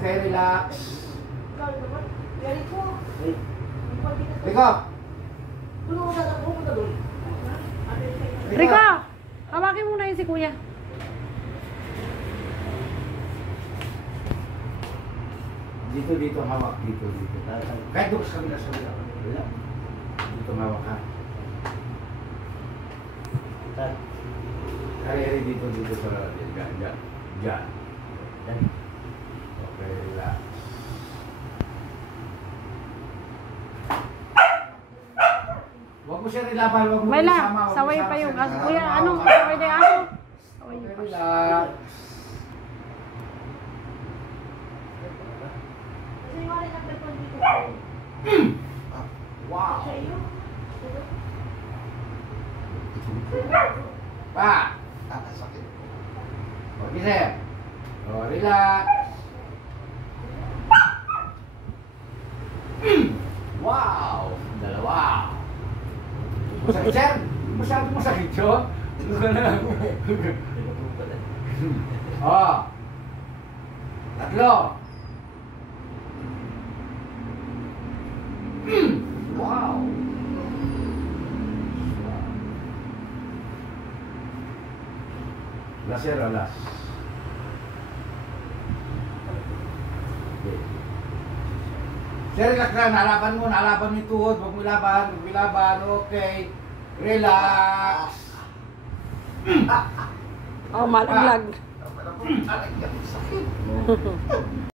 Okay, relax. Rico! Rico! Hawakin muna yun si kuya. Dito hawak. Dito. Kahit doon sa kabila. Dito hawak ha. Kaya dito sa dyan. Okay, relax. Huwag mo siya nilaban, huwag mo Mayla, isama. saway pa yung aso. Kuya, ano? Saway na yung aso. Saway Okay, pa. relax. Wow! Pa! Sakit. Okay, sir. Oh, relax. Wow! Dalawa. Masakit, sir? Masyadong masakit yun? Oh. Tatlo. Wow! Last, sir, last. Sir, relax na. Nalaban mo yung tuhod. Huwag mo ilaban. Okay. Relax. Oh, malaglag. Sakit.